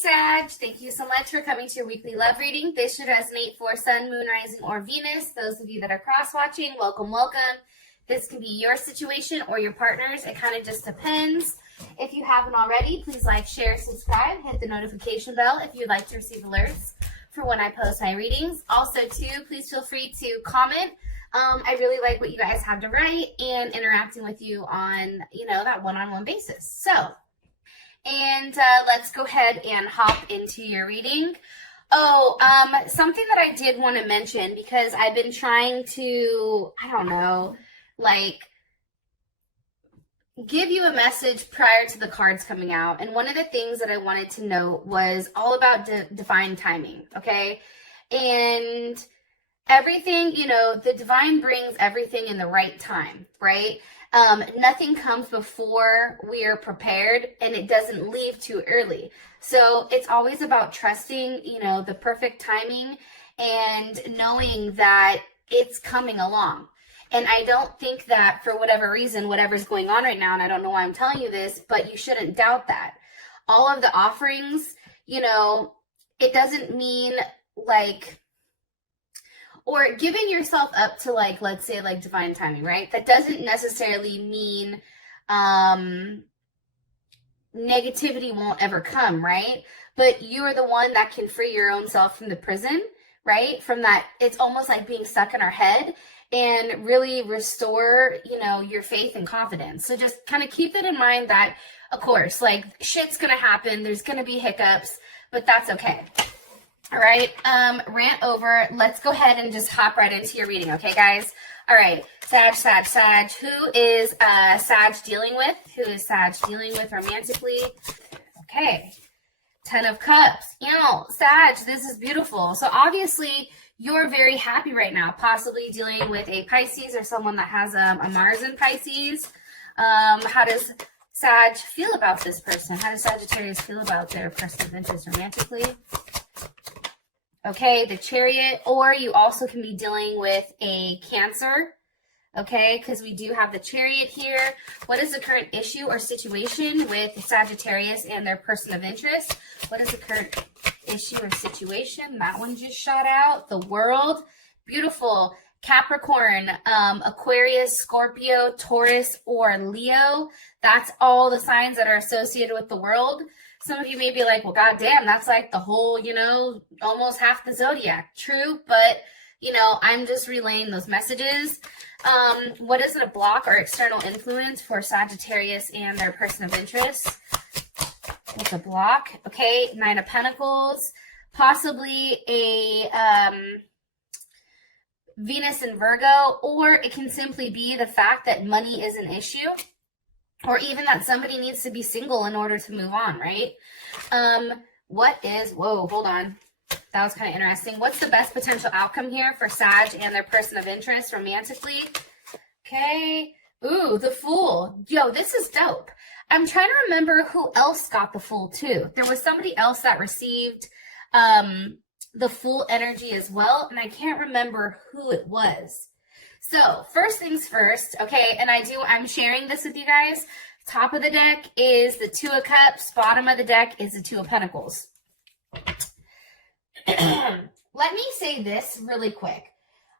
Sag, thank you so much for coming to your weekly love reading. This should resonate for Sun, Moon, Rising, or Venus. Those of you that are cross-watching, welcome, welcome. This can be your situation or your partner's. It kind of just depends. If you haven't already, please like, share, subscribe, hit the notification bell if you'd like to receive alerts for when I post my readings. Also, too, please feel free to comment. I really like what you guys have to write and interacting with you on, that one-on-one basis. So, let's go ahead and hop into your reading. Something that I did want to mention, because I've been trying to, give you a message prior to the cards coming out. And one of the things that I wanted to note was all about divine timing, okay? And everything, the divine brings everything in the right time, right? Nothing comes before we are prepared, and it doesn't leave too early. So it's always about trusting, the perfect timing and knowing that it's coming along. And I don't think that for whatever reason, whatever's going on right now, and I don't know why I'm telling you this, but you shouldn't doubt that. All of the offerings, it doesn't mean or giving yourself up to let's say divine timing, right? That doesn't necessarily mean negativity won't ever come, right? But you are the one that can free your own self from the prison, right? From that, it's almost like being stuck in our head, and really restore, your faith and confidence. So just kind of keep it in mind that, of course, shit's going to happen. There's going to be hiccups, but that's okay. All right. Rant over. Let's go ahead and just hop right into your reading. Okay, guys? All right. Sag. Who is Sag dealing with? Who is Sag dealing with romantically? Okay. 10 of Cups. Sag, this is beautiful. So obviously, you're very happy right now, possibly dealing with a Pisces or someone that has a Mars in Pisces. How does Sag feel about this person? How does Sagittarius feel about their person of interest romantically? Okay, the Chariot, or you also can be dealing with a Cancer, okay, because we do have the Chariot here. What is the current issue or situation with Sagittarius and their person of interest? What is the current issue or situation? That one just shot out. The World. Beautiful. Capricorn, Aquarius, Scorpio, Taurus, or Leo. That's all the signs that are associated with the World. Some of you may be like, well, goddamn, that's like the whole, almost half the zodiac. True, but, I'm just relaying those messages. What is it, a block or external influence for Sagittarius and their person of interest? What's a block? Okay, 9 of Pentacles, possibly a Venus in Virgo, or it can simply be the fact that money is an issue, or even that somebody needs to be single in order to move on, right? Hold on. That was kind of interesting. What's the best potential outcome here for Sag and their person of interest romantically? Okay. Ooh, the Fool. Yo, this is dope. I'm trying to remember who else got the Fool too. There was somebody else that received the Fool energy as well, and I can't remember who it was. So first things first, okay, and I'm sharing this with you guys. Top of the deck is the 2 of Cups. Bottom of the deck is the 2 of Pentacles. Let me say this really quick.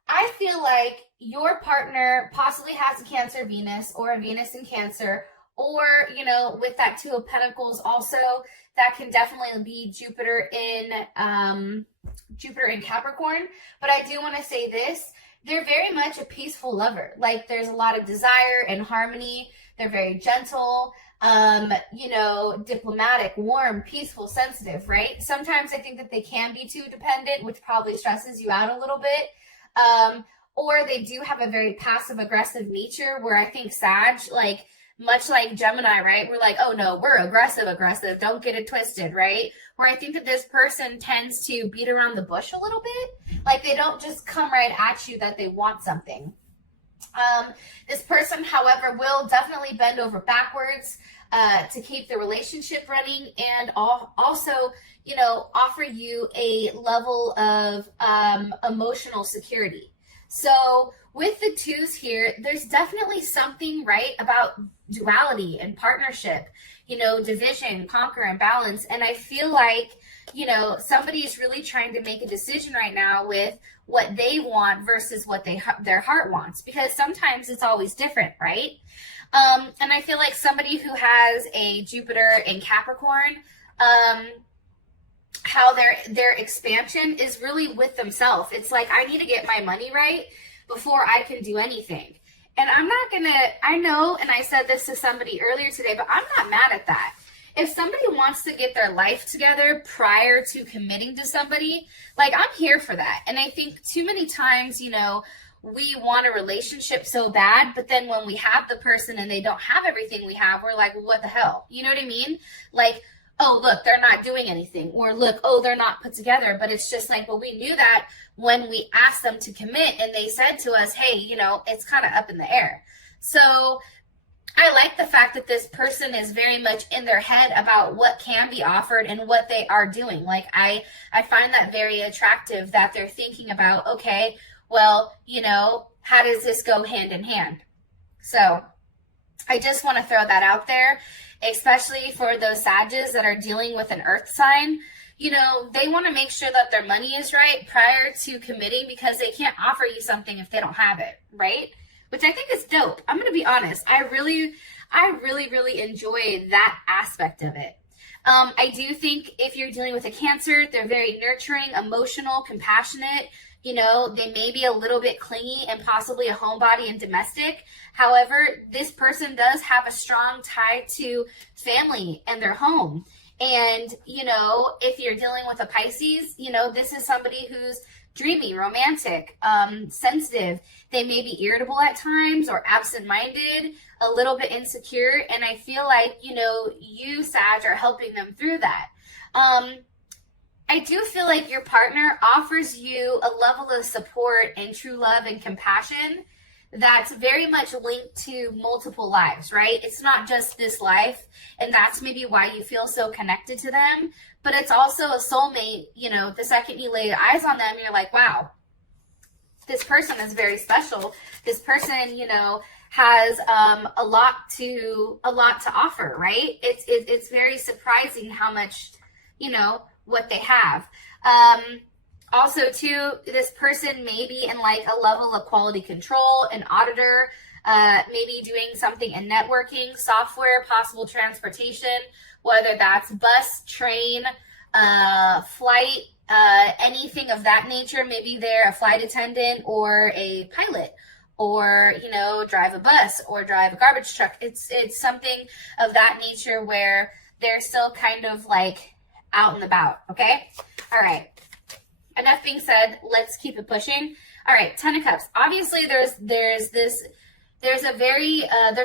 I feel like your partner possibly has a Cancer Venus or a Venus in Cancer, or, with that 2 of Pentacles also, that can definitely be Jupiter in Capricorn. But I do want to say this. They're very much a peaceful lover. There's a lot of desire and harmony. They're very gentle, diplomatic, warm, peaceful, sensitive, right? Sometimes I think that they can be too dependent, which probably stresses you out a little bit. Or they do have a very passive-aggressive nature, where I think Sag, much like Gemini, right? We're like, oh no, we're aggressive. Don't get it twisted, right? Where I think that this person tends to beat around the bush a little bit. They don't just come right at you that they want something. This person, however, will definitely bend over backwards to keep the relationship running, and also, offer you a level of emotional security. So with the 2s here, there's definitely something right about duality and partnership, you know, division, conquer, and balance. And I feel like, you know, somebody's really trying to make a decision right now with what they want versus what their heart wants, because sometimes it's always different, right? And I feel like somebody who has a Jupiter in Capricorn, how their expansion is really with themselves. It's like, I need to get my money right before I can do anything. And I'm not gonna, I know, and I said this to somebody earlier today, but I'm not mad at that. If somebody wants to get their life together prior to committing to somebody, like, I'm here for that. And I think too many times, you know, we want a relationship so bad, but then when we have the person and they don't have everything we have, we're like, well, what the hell? You know what I mean? Like, oh, look, they're not doing anything. Or look, oh, they're not put together. But it's just like, well, we knew that when we asked them to commit and they said to us, hey, you know, it's kind of up in the air. So I like the fact that this person is very much in their head about what can be offered and what they are doing. Like, I find that very attractive that they're thinking about, okay, well, you know, how does this go hand in hand? So I just want to throw that out there, especially for those Sages that are dealing with an earth sign. You know, they want to make sure that their money is right prior to committing, because they can't offer you something if they don't have it, right? Which I think is dope. I'm going to be honest. I really enjoy that aspect of it. I do think if you're dealing with a Cancer, they're very nurturing, emotional, compassionate. You know, they may be a little bit clingy and possibly a homebody and domestic. However, this person does have a strong tie to family and their home. And, you know, if you're dealing with a Pisces, you know, this is somebody who's dreamy, romantic, sensitive. They may be irritable at times or absent-minded, a little bit insecure. And I feel like, you know, you, Sag, are helping them through that. I do feel like your partner offers you a level of support and true love and compassion that's very much linked to multiple lives, right? It's not just this life, and that's maybe why you feel so connected to them, but it's also a soulmate. You know, the second you lay eyes on them, you're like, wow, this person is very special. This person, you know, has a lot to offer, right? It's very surprising how much, you know, what they have. Also, too, this person may be in like a level of quality control, an auditor, maybe doing something in networking, software, possible transportation, whether that's bus, train, flight, anything of that nature. Maybe they're a flight attendant or a pilot, or, you know, drive a bus or drive a garbage truck. It's something of that nature where they're still kind of like out and about. Okay. All right. Enough being said, let's keep it pushing. All right. 10 of Cups. Obviously there's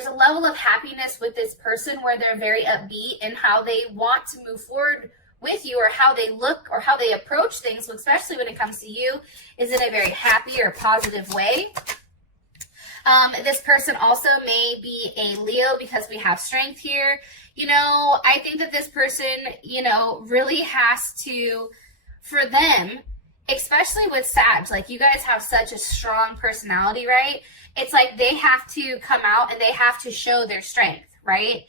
a level of happiness with this person where they're very upbeat in how they want to move forward with you, or how they look or how they approach things, especially when it comes to you, is in a very happy or positive way. This person also may be a Leo, because we have strength here. You know, I think that this person, you know, really has to, for them, especially with Sag, like, you guys have such a strong personality, right? It's like they have to come out and they have to show their strength, right?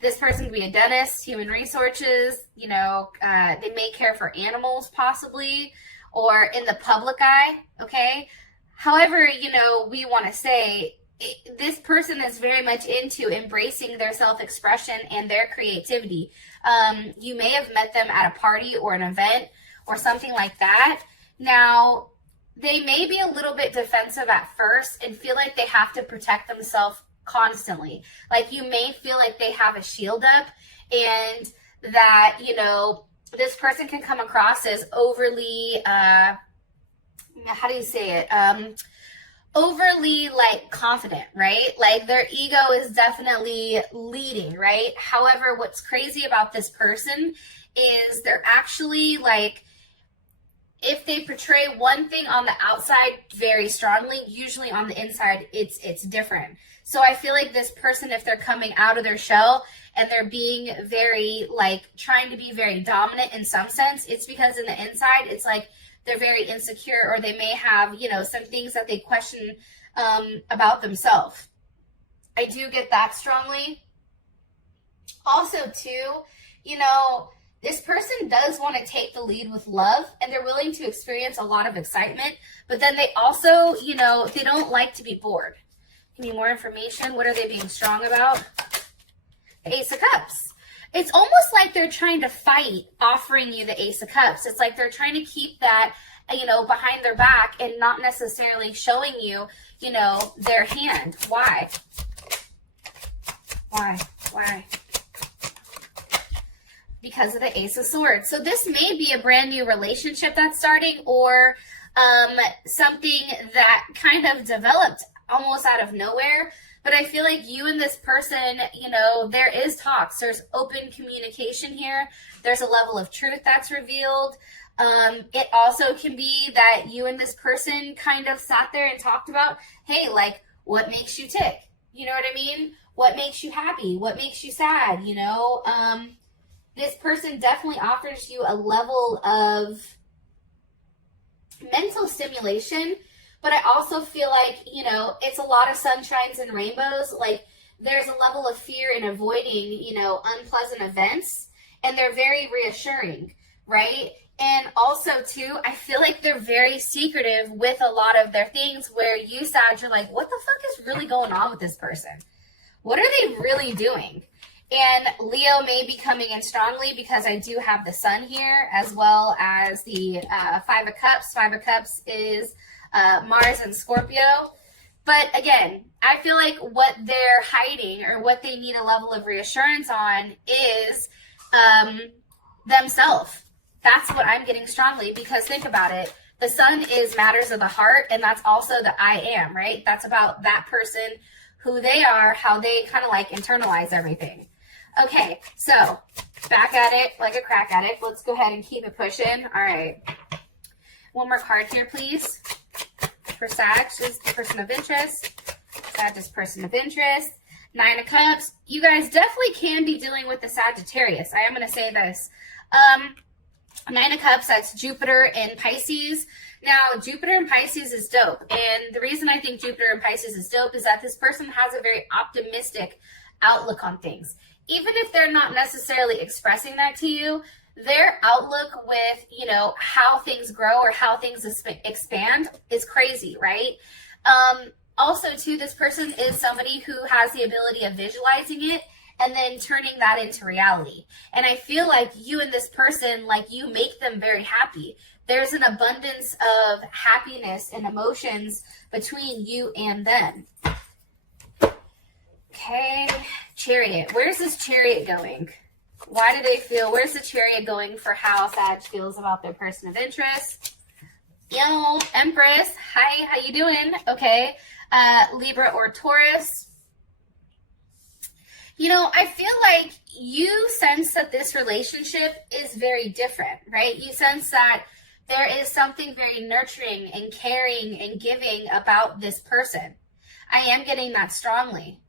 This person could be a dentist, human resources, you know, they may care for animals possibly, or in the public eye, okay? However, you know, we want to say this person is very much into embracing their self-expression and their creativity. You may have met them at a party or an event or something like that. Now, they may be a little bit defensive at first and feel like they have to protect themselves constantly. Like, you may feel like they have a shield up, and that, you know, this person can come across as overly, how do you say it? Overly, like, confident, right? Like, their ego is definitely leading, right? However, what's crazy about this person is they're actually, like, if they portray one thing on the outside very strongly, usually on the inside, it's different. So I feel like this person, if they're coming out of their shell and they're being very, like, trying to be very dominant in some sense, it's because in the inside, it's like they're very insecure, or they may have, you know, some things that they question about themselves. I do get that strongly. Also, too, you know, this person does want to take the lead with love, and they're willing to experience a lot of excitement, but then they also, you know, they don't like to be bored. Give me more information. What are they being strong about? The Ace of Cups. It's almost like they're trying to fight offering you the Ace of Cups. It's like they're trying to keep that, you know, behind their back and not necessarily showing you, you know, their hand. Why? Why? Because of the Ace of Swords. So this may be a brand new relationship that's starting, or something that kind of developed almost out of nowhere. But I feel like you and this person, you know, there is talks. There's open communication here. There's a level of truth that's revealed. It also can be that you and this person kind of sat there and talked about, hey, like, what makes you tick? You know what I mean? What makes you happy? What makes you sad? You know, this person definitely offers you a level of mental stimulation, but I also feel like, you know, it's a lot of sunshines and rainbows. Like, there's a level of fear in avoiding, you know, unpleasant events, and they're very reassuring, right? And also, too, I feel like they're very secretive with a lot of their things, where you, Sag, you're like, what the fuck is really going on with this person? What are they really doing? And Leo may be coming in strongly because I do have the Sun here, as well as the Five of Cups. Five of Cups is Mars and Scorpio. But again, I feel like what they're hiding, or what they need a level of reassurance on, is themselves. That's what I'm getting strongly, because think about it. The Sun is matters of the heart, and that's also the I am, right? That's about that person, who they are, how they kind of like internalize everything. Okay, so back at it like a crack addict. Let's go ahead and keep it pushing. All right. One more card here, please. For Sag, is the person of interest. Sag is person of interest. Nine of Cups. You guys definitely can be dealing with the Sagittarius. I am going to say this. Nine of Cups, that's Jupiter in Pisces. Now, Jupiter in Pisces is dope. And the reason I think Jupiter in Pisces is dope is that this person has a very optimistic outlook on things. Even if they're not necessarily expressing that to you, their outlook with, you know, how things grow or how things expand is crazy, right? Also, too, this person is somebody who has the ability of visualizing it and then turning that into reality. And I feel like you and this person, like, you make them very happy. There's an abundance of happiness and emotions between you and them. Okay, Chariot. Where's this Chariot going? Why do they feel, where's the Chariot going for how Sag feels about their person of interest? Yo, Empress. Hi, how you doing? Okay, Libra or Taurus. You know, I feel like you sense that this relationship is very different, right? You sense that there is something very nurturing and caring and giving about this person. I am getting that strongly.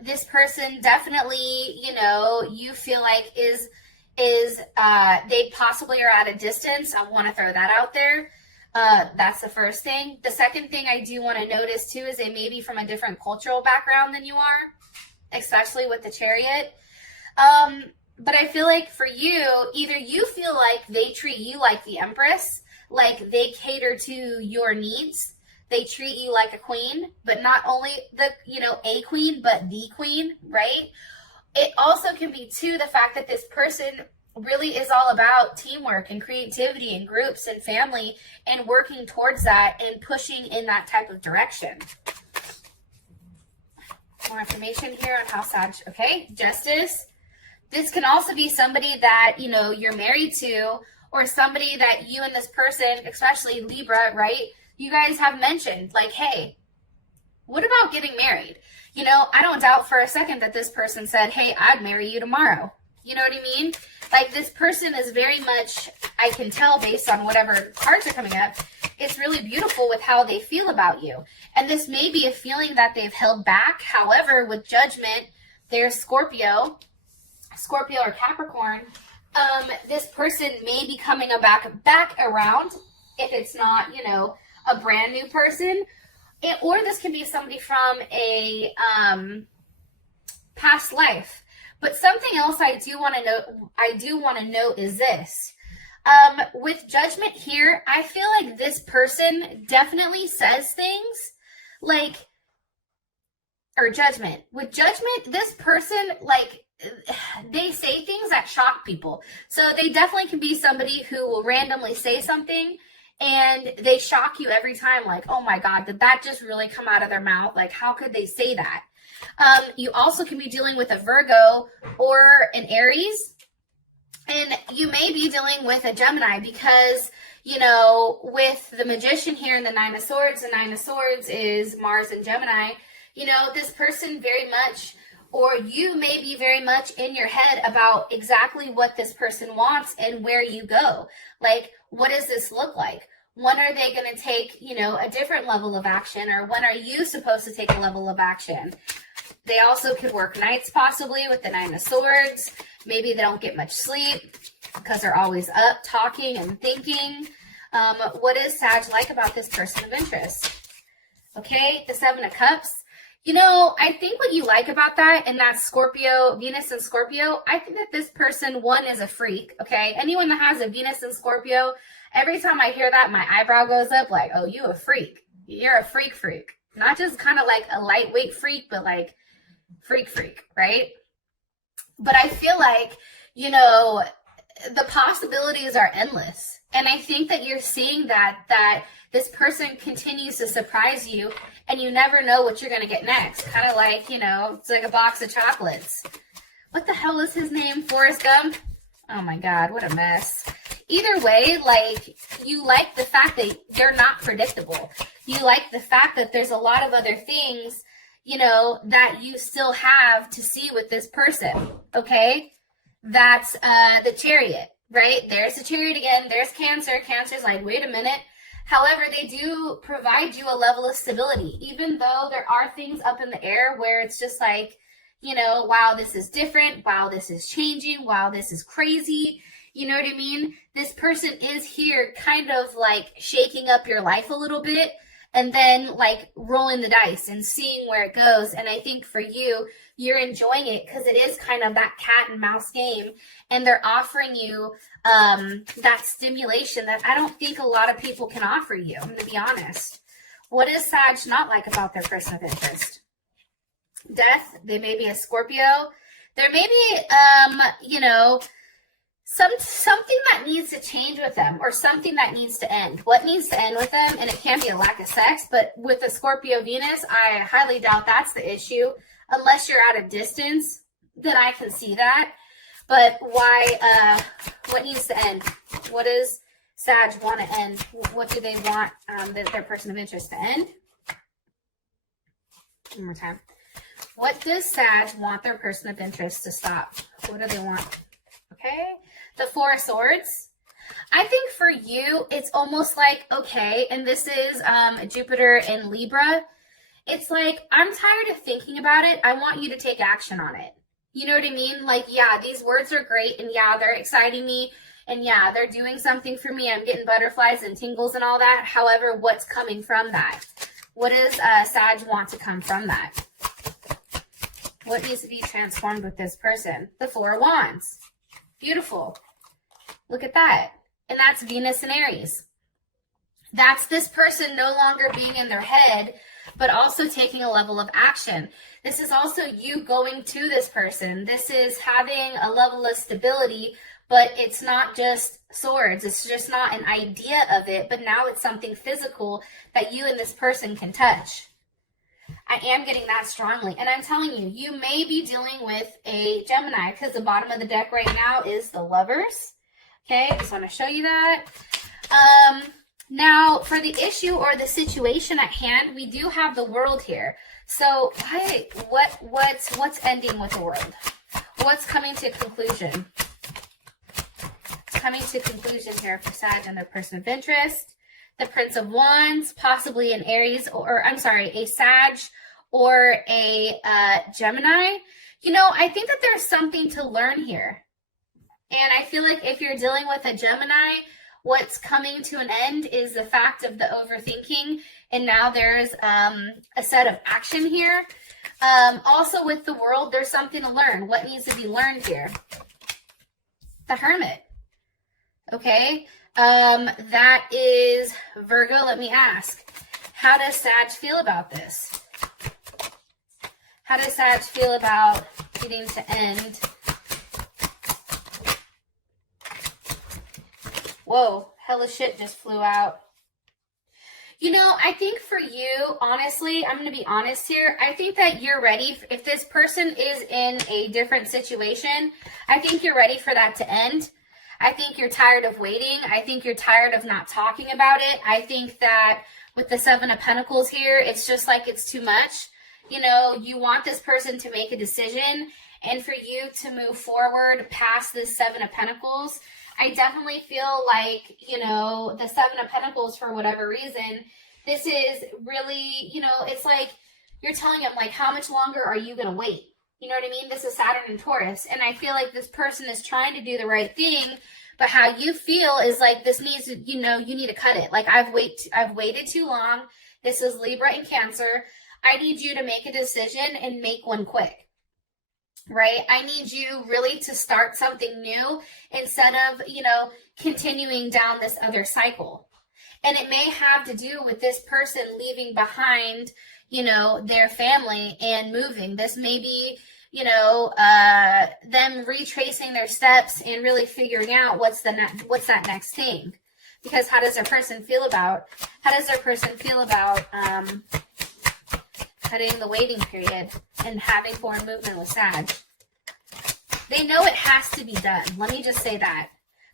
This person definitely, you know, you feel like is they possibly are at a distance. I want to throw that out there. That's the first thing. The second thing I do want to notice too is they may be from a different cultural background than you are, especially with the Chariot. But I feel like for you, either you feel like they treat you like the Empress, like they cater to your needs. They treat you like a queen, but not only the, you know, a queen, but the queen, right? It also can be too the fact that this person really is all about teamwork and creativity and groups and family and working towards that and pushing in that type of direction. More information here on how Sag, okay? Justice. This can also be somebody that, you know, you're married to, or somebody that you and this person, especially Libra, right? You guys have mentioned, like, hey, what about getting married? You know, I don't doubt for a second that this person said, hey, I'd marry you tomorrow. You know what I mean? Like, this person is very much, I can tell based on whatever cards are coming up, it's really beautiful with how they feel about you. And this may be a feeling that they've held back. However, with Judgment, there's Scorpio or Capricorn. This person may be coming back around if it's not, you know, a brand new person. or this can be somebody from a past life. But something else I do want to note is this. With judgment here, I feel like this person definitely says things like, or judgment. With judgment, this person, like, they say things that shock people. So they definitely can be somebody who will randomly say something and they shock you every time, like, oh my God, did that just really come out of their mouth? Like, how could they say that? You also can be dealing with a Virgo or an Aries, and you may be dealing with a Gemini because, you know, with the Magician here in the Nine of Swords is Mars and Gemini. You know, this person very much, or you may be very much in your head about exactly what this person wants and where you go. Like, what does this look like? When are they going to take, you know, a different level of action, or when are you supposed to take a level of action? They also could work nights possibly with the Nine of Swords. Maybe they don't get much sleep because they're always up talking and thinking. What is Sag like about this person of interest? Okay, the Seven of Cups. You know, I think what you like about that, and that's Scorpio, Venus and Scorpio, I think that this person, one, is a freak, okay? Anyone that has a Venus and Scorpio, every time I hear that, my eyebrow goes up like, oh, you a freak. You're a freak. Not just kind of like a lightweight freak, but like freak, right? But I feel like, you know, the possibilities are endless. And I think that you're seeing that this person continues to surprise you and you never know what you're going to get next. Kind of like, you know, it's like a box of chocolates. What the hell is his name? Forrest Gump? Oh my God, what a mess. Either way, like, you like the fact that they're not predictable. You like the fact that there's a lot of other things, you know, that you still have to see with this person, okay? That's the Chariot, right? There's the Chariot again. There's Cancer. Cancer's like, wait a minute. However, they do provide you a level of stability, even though there are things up in the air where it's just like, you know, wow, this is different. Wow, this is changing. Wow, this is crazy. You know what I mean? This person is here kind of like shaking up your life a little bit and then like rolling the dice and seeing where it goes. And I think for you, you're enjoying it because it is kind of that cat and mouse game. And they're offering you that stimulation that I don't think a lot of people can offer you. I'm going to be honest. What is Sag not like about their person of interest? Death. They may be a Scorpio. There may be, you know, something that needs to change with them or something that needs to end. What needs to end with them? And it can be a lack of sex, but with the Scorpio Venus, I highly doubt that's the issue. Unless you're at a distance, then I can see that. But why, what needs to end? What does Sag want to end? What do they want their person of interest to end? One more time. What does Sag want their person of interest to stop? What do they want? Okay. The Four of Swords. I think for you, it's almost like, okay, and this is Jupiter in Libra. It's like, I'm tired of thinking about it. I want you to take action on it. You know what I mean? Like, yeah, these words are great, and yeah, they're exciting me, and yeah, they're doing something for me. I'm getting butterflies and tingles and all that. However, what's coming from that? What does Sag want to come from that? What needs to be transformed with this person? The Four of Wands. Beautiful. Look at that. And that's Venus and Aries. That's this person no longer being in their head, but also taking a level of action. This is also you going to this person. This is having a level of stability, but it's not just swords. It's just not an idea of it, but now it's something physical that you and this person can touch. I am getting that strongly. And I'm telling you, you may be dealing with a Gemini because the bottom of the deck right now is the Lovers. Okay, just want to show you that. Now, for the issue or the situation at hand, we do have the World here. So, what's ending with the World? What's coming to conclusion? Coming to conclusion here for Sag and their person of interest. The Prince of Wands, possibly an Aries, or I'm sorry, a Sag or a Gemini. You know, I think that there's something to learn here. And I feel like if you're dealing with a Gemini What's coming to an end is the fact of the overthinking, and now there's a set of action here. Also with the world, there's something to learn. What needs to be learned here? The Hermit. Okay, that is Virgo. Let me ask, how does Sag feel about this? How does Sag feel about getting to end? Whoa, hella shit just flew out. You know, I think for you, honestly, I'm going to be honest here. I think that you're ready. If this person is in a different situation, I think you're ready for that to end. I think you're tired of waiting. I think you're tired of not talking about it. I think that with the Seven of Pentacles here, it's just like it's too much. You know, you want this person to make a decision, and for you to move forward past this Seven of Pentacles. I definitely feel like, you know, the Seven of Pentacles, for whatever reason, this is really, you know, it's like you're telling them, like, how much longer are you going to wait? You know what I mean? This is Saturn and Taurus. And I feel like this person is trying to do the right thing, but how you feel is like this needs to, you know, you need to cut it. Like, I've waited too long. This is Libra and Cancer. I need you to make a decision and make one quick. Right? I need you really to start something new instead of, you know, continuing down this other cycle. And it may have to do with this person leaving behind, you know, their family and moving. This may be, you know, them retracing their steps and really figuring out what's that next thing. Because how does their person feel about cutting the waiting period and having forward movement with Sag? They know it has to be done. Let me just say that.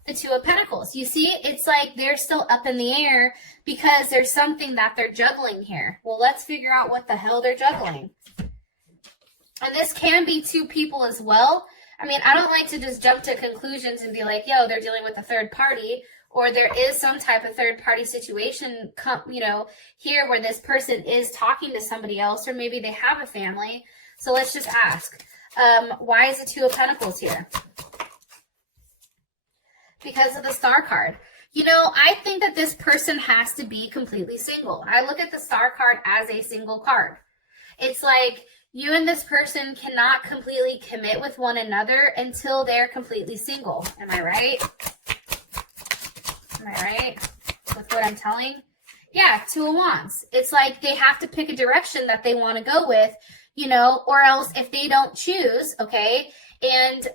The Two of Pentacles. You see, it's like they're still up in the air because there's something that they're juggling here. Well, let's figure out what the hell they're juggling. And this can be two people as well. I mean, I don't like to just jump to conclusions and be like, yo, they're dealing with a third party, or there is some type of third party situation, you know, here where this person is talking to somebody else, or maybe they have a family. So let's just ask, why is the Two of Pentacles here? Because of the Star card. You know, I think that this person has to be completely single. I look at the Star card as a single card. It's like you and this person cannot completely commit with one another until they're completely single. Am I right? Am I right with what I'm telling? Yeah, Two of Wands. It's like they have to pick a direction that they want to go with, you know, or else if they don't choose, okay, and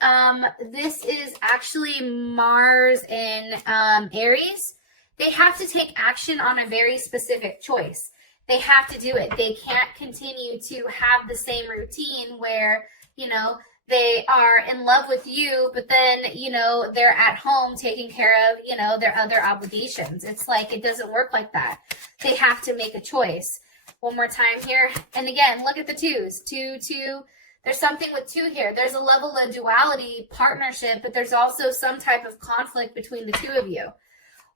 this is actually Mars in Aries, they have to take action on a very specific choice. They have to do it. They can't continue to have the same routine where, you know, they are in love with you, but then, you know, they're at home taking care of, you know, their other obligations. It's like it doesn't work like that. They have to make a choice. One more time here. And again, look at the twos. Two. There's something with two here. There's a level of duality, partnership, but there's also some type of conflict between the two of you.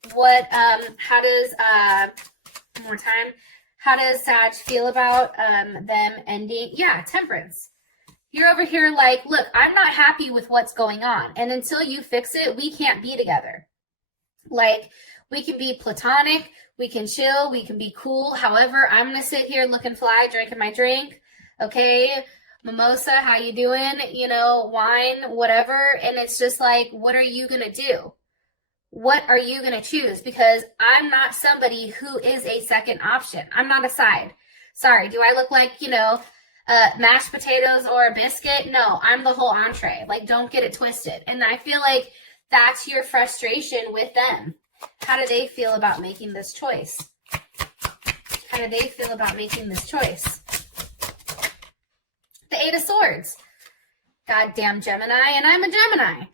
How does, one more time, how does Sag feel about them ending? Yeah, Temperance. You're over here like, look, I'm not happy with what's going on. And until you fix it, we can't be together. Like, we can be platonic, we can chill, we can be cool. However, I'm going to sit here looking fly, drinking my drink. Okay, mimosa, how you doing? You know, wine, whatever. And it's just like, what are you going to do? What are you going to choose? Because I'm not somebody who is a second option. I'm not a side. Sorry, do I look like, you know, mashed potatoes or a biscuit? No, I'm the whole entree. Like, don't get it twisted. And I feel like that's your frustration with them. How do they feel about making this choice? How do they feel about making this choice? The Eight of Swords. Goddamn Gemini, and I'm a Gemini.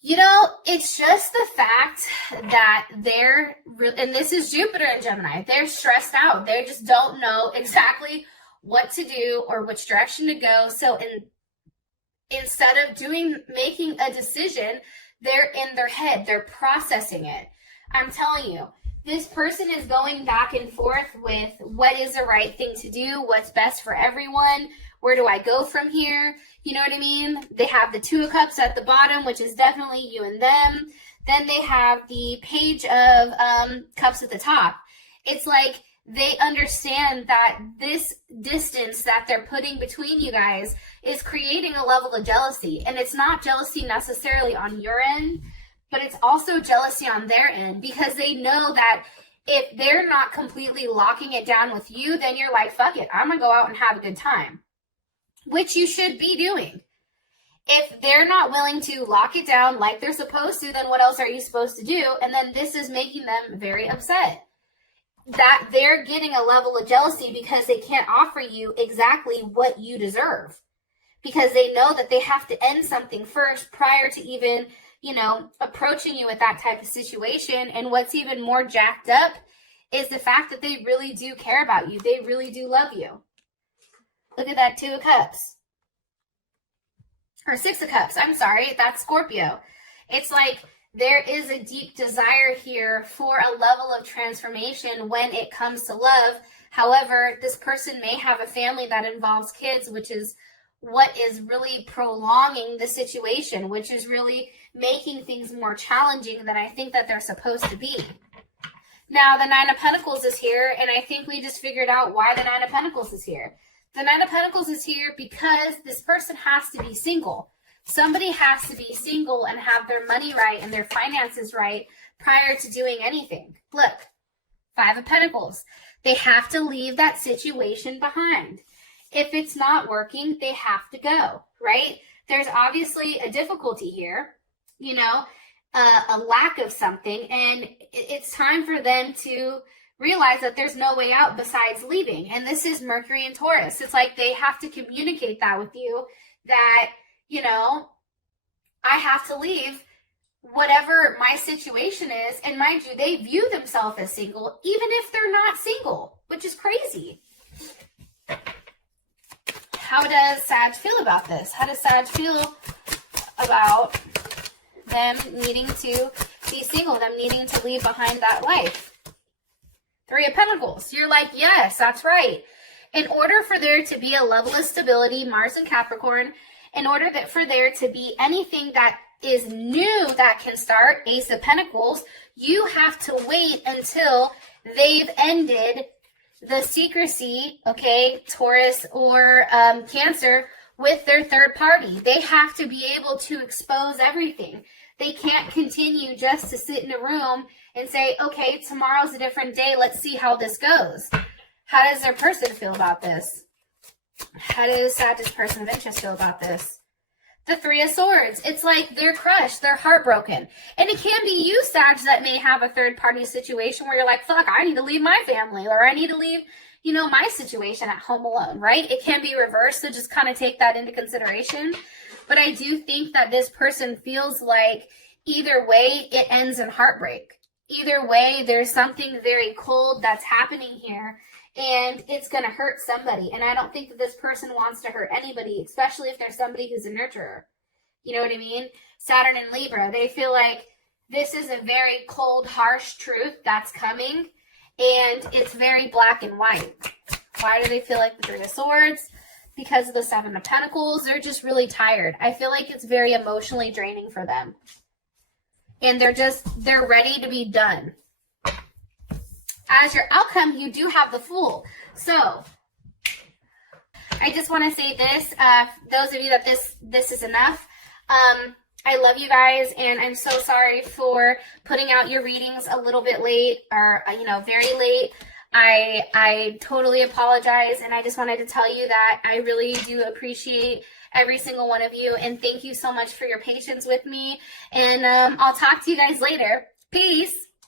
You know, it's just the fact that and this is Jupiter in Gemini, they're stressed out. They just don't know exactly what to do or which direction to go. So instead of making a decision, they're in their head. They're processing it. I'm telling you, this person is going back and forth with what is the right thing to do, what's best for everyone, where do I go from here? You know what I mean? They have the Two of Cups at the bottom, which is definitely you and them. Then they have the Page of Cups at the top. It's like they understand that this distance that they're putting between you guys is creating a level of jealousy. And it's not jealousy necessarily on your end, but it's also jealousy on their end, because they know that if they're not completely locking it down with you, then you're like, fuck it, I'm gonna go out and have a good time, which you should be doing. If they're not willing to lock it down like they're supposed to, then what else are you supposed to do? And then this is making them very upset that they're getting a level of jealousy because they can't offer you exactly what you deserve, because they know that they have to end something first prior to even, you know, approaching you with that type of situation. And what's even more jacked up is the fact that they really do care about you. They really do love you. Look at that 2 of Cups. Or 6 of Cups, I'm sorry, that's Scorpio. It's like there is a deep desire here for a level of transformation when it comes to love. However, this person may have a family that involves kids, which is what is really prolonging the situation, which is really making things more challenging than I think that they're supposed to be. Now, the 9 of Pentacles is here, and I think we just figured out why the 9 of Pentacles is here. The 9 of Pentacles is here because this person has to be single. Somebody has to be single and have their money right and their finances right prior to doing anything. Look, 5 of Pentacles. They have to leave that situation behind. If it's not working, they have to go, right? There's obviously a difficulty here, you know, a lack of something, and it's time for them to realize that there's no way out besides leaving. And this is Mercury and Taurus. It's like they have to communicate that with you, that, you know, I have to leave whatever my situation is. And mind you, they view themselves as single, even if they're not single, which is crazy. How does Sag feel about this? How does Sag feel about them needing to be single, them needing to leave behind that life? 3 of Pentacles. You're like, yes, that's right. In order for there to be a level of stability, Mars and Capricorn, in order for there to be anything that is new that can start, Ace of Pentacles, you have to wait until they've ended the secrecy, okay, Taurus or Cancer, with their third party. They have to be able to expose everything. They can't continue just to sit in a room and say, okay, tomorrow's a different day, let's see how this goes. How does their person feel about this? How does Sag's person of interest feel about this? The 3 of Swords. It's like they're crushed, they're heartbroken. And it can be you, Sag, that may have a third party situation where you're like, fuck, I need to leave my family, or I need to leave, you know, my situation at home alone, right? It can be reversed, so just kind of take that into consideration. But I do think that this person feels like either way, it ends in heartbreak. Either way, there's something very cold that's happening here, and it's going to hurt somebody. And I don't think that this person wants to hurt anybody, especially if there's somebody who's a nurturer. You know what I mean? Saturn and Libra, they feel like this is a very cold, harsh truth that's coming, and it's very black and white. Why do they feel like the 3 of Swords? Because of the 7 of Pentacles. They're just really tired. I feel like it's very emotionally draining for them. And they're ready to be done. As your outcome, you do have the Fool. So, I just want to say this, those of you that this is enough, I love you guys, and I'm so sorry for putting out your readings a little bit late, or, you know, very late. I totally apologize, and I just wanted to tell you that I really do appreciate every single one of you, and thank you so much for your patience with me, and I'll talk to you guys later. Peace!